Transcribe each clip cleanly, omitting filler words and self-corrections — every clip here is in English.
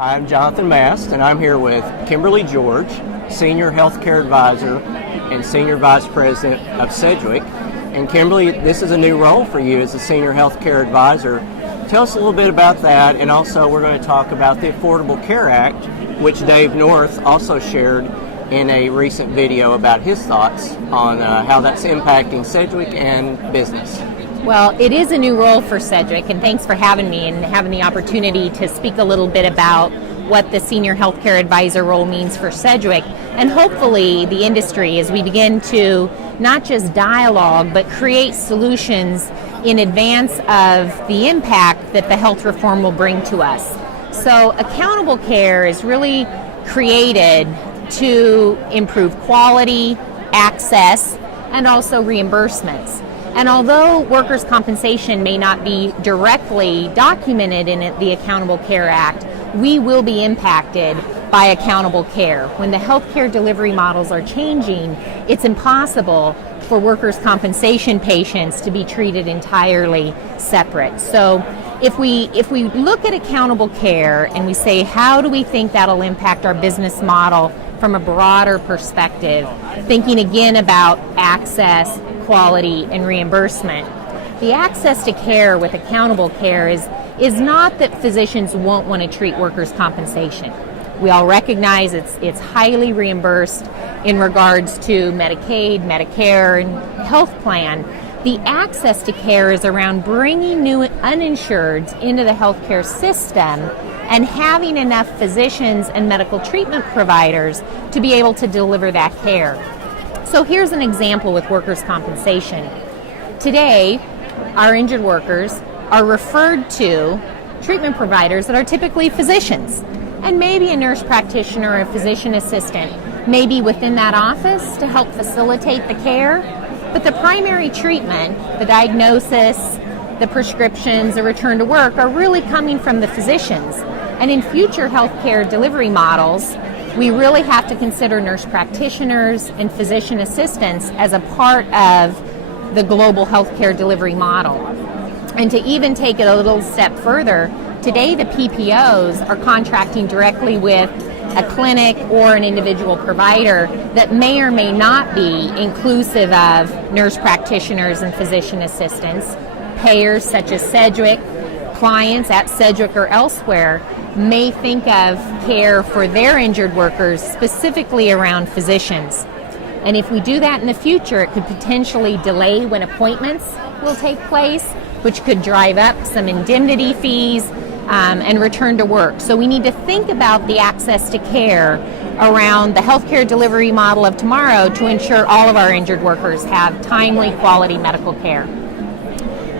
I'm Jonathan Mast, and I'm here with Kimberly George, Senior Healthcare Advisor and Senior Vice President of Sedgwick. And Kimberly, this is a new role for you as a Senior Healthcare Advisor. Tell us a little bit about that, and also we're going to talk about the Affordable Care Act, which Dave North also shared in a recent video about his thoughts on how that's impacting Sedgwick and business. Well, it is a new role for Sedgwick, and thanks for having me and having the opportunity to speak a little bit about what the Senior Healthcare Advisor role means for Sedgwick, and hopefully the industry as we begin to not just dialogue, but create solutions in advance of the impact that the health reform will bring to us. So accountable care is really created to improve quality, access, and also reimbursements. And although workers' compensation may not be directly documented in the Accountable Care Act, we will be impacted by accountable care. When the healthcare delivery models are changing, it's impossible for workers' compensation patients to be treated entirely separate. So if we look at accountable care and we say, how do we think that'll impact our business model from a broader perspective, thinking again about access, quality, and reimbursement. The access to care with accountable care is not that physicians won't want to treat workers' compensation. We all recognize it's highly reimbursed in regards to Medicaid, Medicare, and health plan. The access to care is around bringing new uninsureds into the healthcare system and having enough physicians and medical treatment providers to be able to deliver that care. So here's an example with workers' compensation. Today, our injured workers are referred to treatment providers that are typically physicians, and maybe a nurse practitioner or a physician assistant may be within that office to help facilitate the care, but the primary treatment, the diagnosis, the prescriptions, the return to work are really coming from the physicians. And in future healthcare delivery models, we really have to consider nurse practitioners and physician assistants as a part of the global healthcare delivery model. And to even take it a little step further, today the PPOs are contracting directly with a clinic or an individual provider that may or may not be inclusive of nurse practitioners and physician assistants. Payers such as Sedgwick, clients at Sedgwick or elsewhere may think of care for their injured workers specifically around physicians. And if we do that in the future, it could potentially delay when appointments will take place, which could drive up some indemnity fees and return to work. So we need to think about the access to care around the healthcare delivery model of tomorrow to ensure all of our injured workers have timely, quality medical care.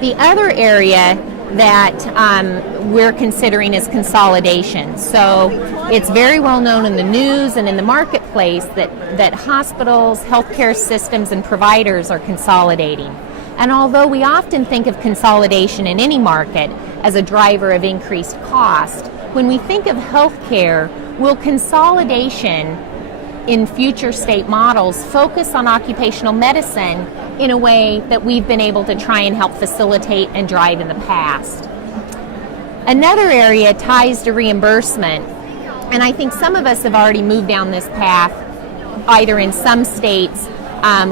The other area that we're considering is consolidation. So it's very well known in the news and in the marketplace that hospitals, healthcare systems, and providers are consolidating. And although we often think of consolidation in any market as a driver of increased cost, when we think of healthcare, will consolidation in future state models focus on occupational medicine in a way that we've been able to try and help facilitate and drive in the past? Another area ties to reimbursement, and I think some of us have already moved down this path either in some states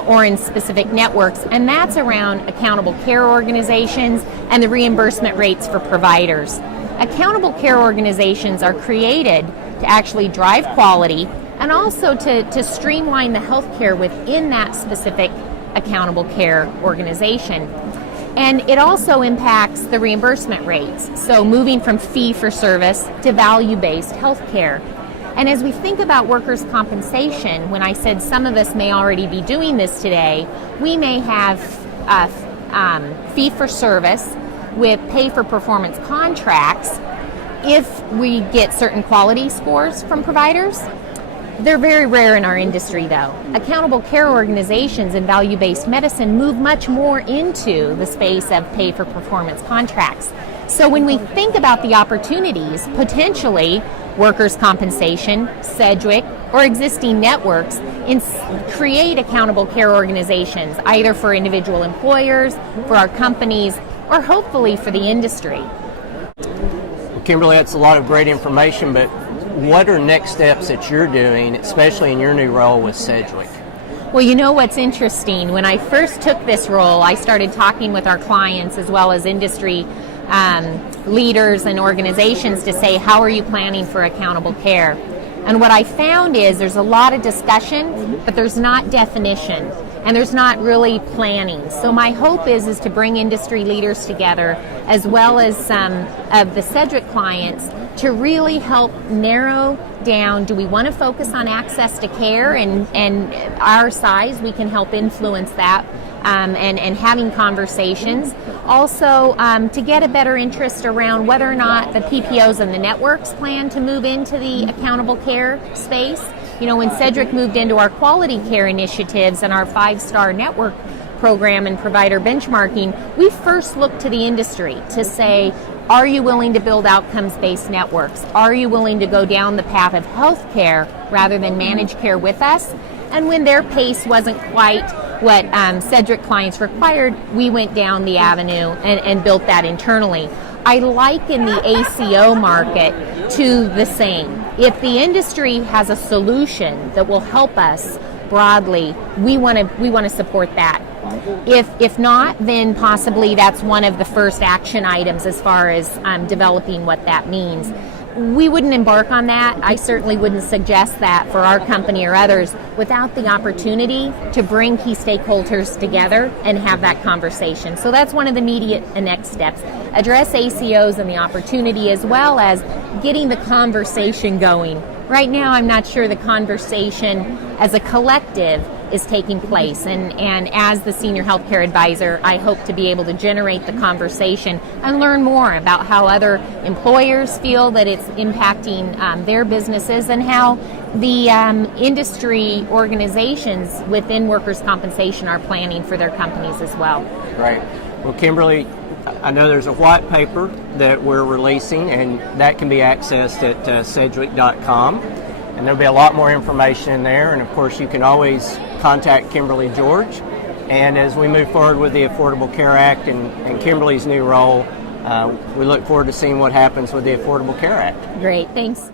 or in specific networks, and that's around accountable care organizations and the reimbursement rates for providers. Accountable care organizations are created to actually drive quality and also to streamline the healthcare within that specific accountable care organization. And it also impacts the reimbursement rates, so moving from fee-for-service to value-based healthcare. And as we think about workers' compensation, when I said some of us may already be doing this today, we may have fee-for-service with pay-for-performance contracts if we get certain quality scores from providers. They're very rare in our industry, though. Accountable care organizations and value-based medicine move much more into the space of pay-for-performance contracts. So when we think about the opportunities, potentially workers' compensation, Sedgwick, or existing networks create accountable care organizations, either for individual employers, for our companies, or hopefully for the industry. Kimberly, that's a lot of great information, but what are next steps that you're doing, especially in your new role with Sedgwick? Well, you know what's interesting? When I first took this role, I started talking with our clients as well as industry leaders and organizations to say, how are you planning for accountable care? And what I found is there's a lot of discussion, but there's not definition, and there's not really planning. So my hope is to bring industry leaders together, as well as some of the Sedgwick clients, to really help narrow down, do we want to focus on access to care, and our size, we can help influence that, and having conversations. Also, to get a better interest around whether or not the PPOs and the networks plan to move into the accountable care space. You know, when Sedgwick moved into our quality care initiatives and our 5-star network program and provider benchmarking, we first looked to the industry to say, are you willing to build outcomes-based networks? Are you willing to go down the path of health care rather than managed care with us? And when their pace wasn't quite what Sedgwick clients required, we went down the avenue and built that internally. I liken the ACO market to the same. If the industry has a solution that will help us broadly, we want to support that. If not, then possibly that's one of the first action items as far as developing what that means. We wouldn't embark on that. I certainly wouldn't suggest that for our company or others without the opportunity to bring key stakeholders together and have that conversation. So that's one of the immediate and next steps. Address ACOs and the opportunity, as well as getting the conversation going. Right now, I'm not sure the conversation as a collective is taking place, and as the senior healthcare advisor, I hope to be able to generate the conversation and learn more about how other employers feel that it's impacting their businesses, and how the industry organizations within workers' compensation are planning for their companies as well. Right. Well, Kimberly, I know there's a white paper that we're releasing, and that can be accessed at sedgwick.com. And there'll be a lot more information in there. And of course, you can always contact Kimberly George. And as we move forward with the Affordable Care Act and Kimberly's new role, we look forward to seeing what happens with the Affordable Care Act. Great, thanks.